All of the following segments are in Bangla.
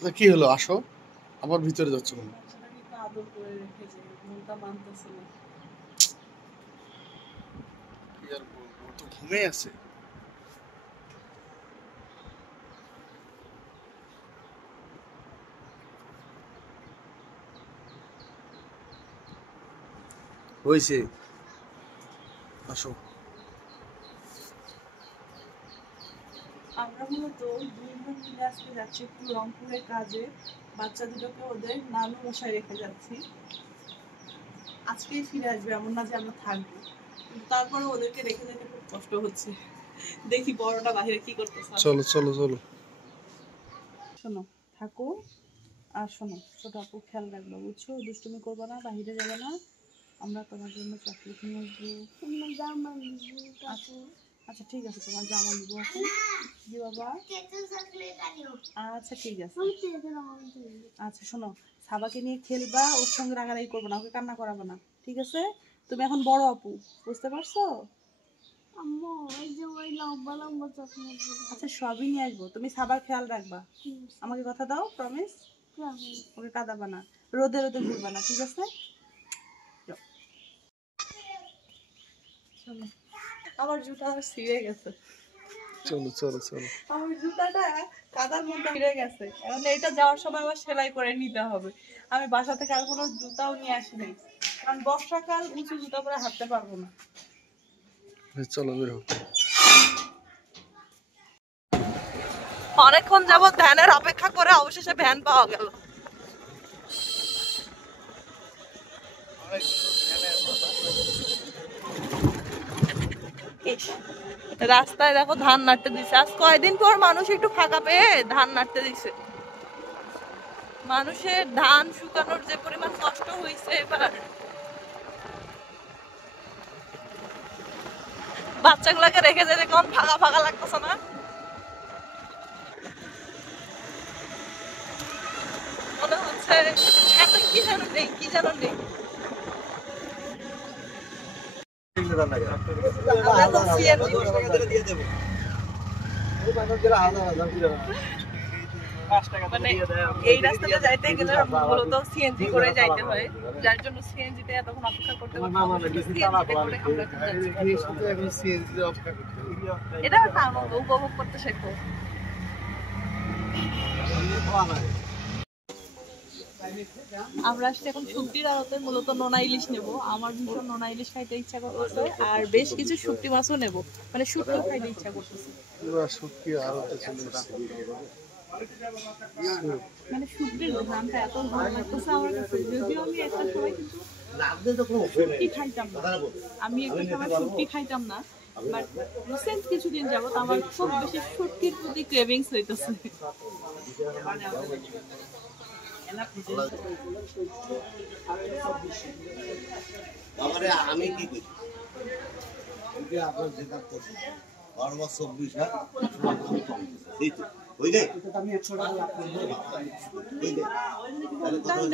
কি হলো, আসো। আবার ভিতরে যাচ্ছ কেন? কি আর বলবো, তো ঘুমিয়ে আছে। হয়েছে, আসো। আমরা মূলত 2 বোন মিলে আজকে যাচ্ছি একটু রংপুরের কাজে। বাচ্চা দুটোকে ওদের নানু বাসায় রেখে যাচ্ছি। আজকেই ফিরে আসবে, এমন না যে আমরা থাকবো, কিন্তু তারপরে ওদেরকে রেখে যেতে খুব কষ্ট হচ্ছে। দেখি বড়টা বাইরে কি করতেছে। চলো চলো চলো। শোনো, থাকো আর শোনো, ছোট আপু খেয়াল রাখবো, বুঝছো? দুষ্টুমি করবো না, বাইরে যাবে না। আমরা তোমার জন্য চকলেট নিয়ে আসবো। আচ্ছা ঠিক আছে, তোমার জামা নিবো এখন। জি বাবা, আচ্ছা ঠিক আছে। আচ্ছা শোনো, সাবাকে নিয়ে খেলবা, ওর সঙ্গে রাগারাগি করবো না, ওকে কান্না করাবো না, ঠিক আছে? তুমি এখন বড় আপু, বুঝতে পারছো? আচ্ছা সবই নিয়ে আসবো, তুমি সাবার খেয়াল রাখবা, আমাকে কথা দাও, প্রমিস? ওকে কাঁদাবা না, রোদে রোদে ঘুরবা না, ঠিক আছে? আমার জুতা ছিঁড়ে গেছে। চলো চলো চলো। আমার জুতাটা কাদার মধ্যে ছিঁড়ে গেছে, এখন এটা যাওয়ার সময় আবার সেলাই করে নিতে হবে। আমি বাসা থেকে আর কোনো জুতাও নিয়ে আসি নাই, কারণ বর্ষাকাল উঁচু জুতা পরে হাঁটতে পারবো না। চলো বের হও। অনেকক্ষণ যাবত ভ্যানের অপেক্ষা করে অবশেষে ভ্যান পাওয়া গেল। রাস্তায় দেখো ধান নাড়তে দিছে, আজ কয়দিন পর মানুষ একটু ফাঁকা পেয়ে ধান নাড়তে দিছে। মানুষের ধান শুকানোর যে পরিমাণ কষ্ট হয়েছে এবার, বাচ্চাগুলাকে রেখে যেতে কেমন ফাঁকা ফাঁকা লাগতেছে না? মনে হচ্ছে এত কি যেন নেই, কি যেন নেই। মানে এই রাস্তাটা যাইতে গেলে মূলত সিএনজি করে যাইতে হয়, যার জন্য সিএনজিতে এতক্ষণ অপেক্ষা করতে হয়। এটা একটা আনন্দ, উপভোগ করতে শেখো। আমরা আসছি এখন শুটকির আড়তে, মূলত নোনা ইলিশ নেবো। আমার ভীষণ নোনা ইলিশ খাইতে ইচ্ছা করতেছে, আর বেশ কিছু শুটকি মাছও নেবো, মানে শুটকিও খাইতে ইচ্ছা করতেছে। শুটকি আড়তে চলে এসেছে। মানে শুটকির ঘ্রাণটা এত ভালো লাগতেছে আমার কাছে, যদিও আমি একটা সময় কিন্তু শুটকি খাইতাম না, শুটকি খাইতাম না, বাট রিসেন্ট কিছুদিন যাবত আমার খুব বেশি শুটকির প্রতি ক্রেভিংস হইতেছে। আমি কি করি আপনার যেটা করছি বারবার 24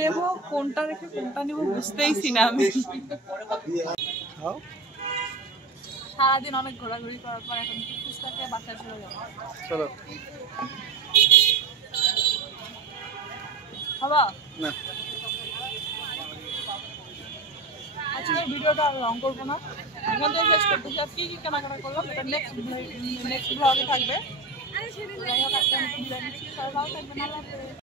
নেবো কোনটা রেখে কোনটা নেবো বুঝতেইছি না আমি। সারাদিন অনেক ঘোরাঘুরি করার পর এখন ফুচকা খেয়ে বাসায় চলে যাবো। চলো। বাবা না, আচ্ছা ভিডিওটা আর লং করবো না, এখান থেকে শেষ করতেছি। আজকে কি কেনাকাটা করলাম এটা নেক্সট ব্লগে থাকবে। সবাই ভালো থাকবেন।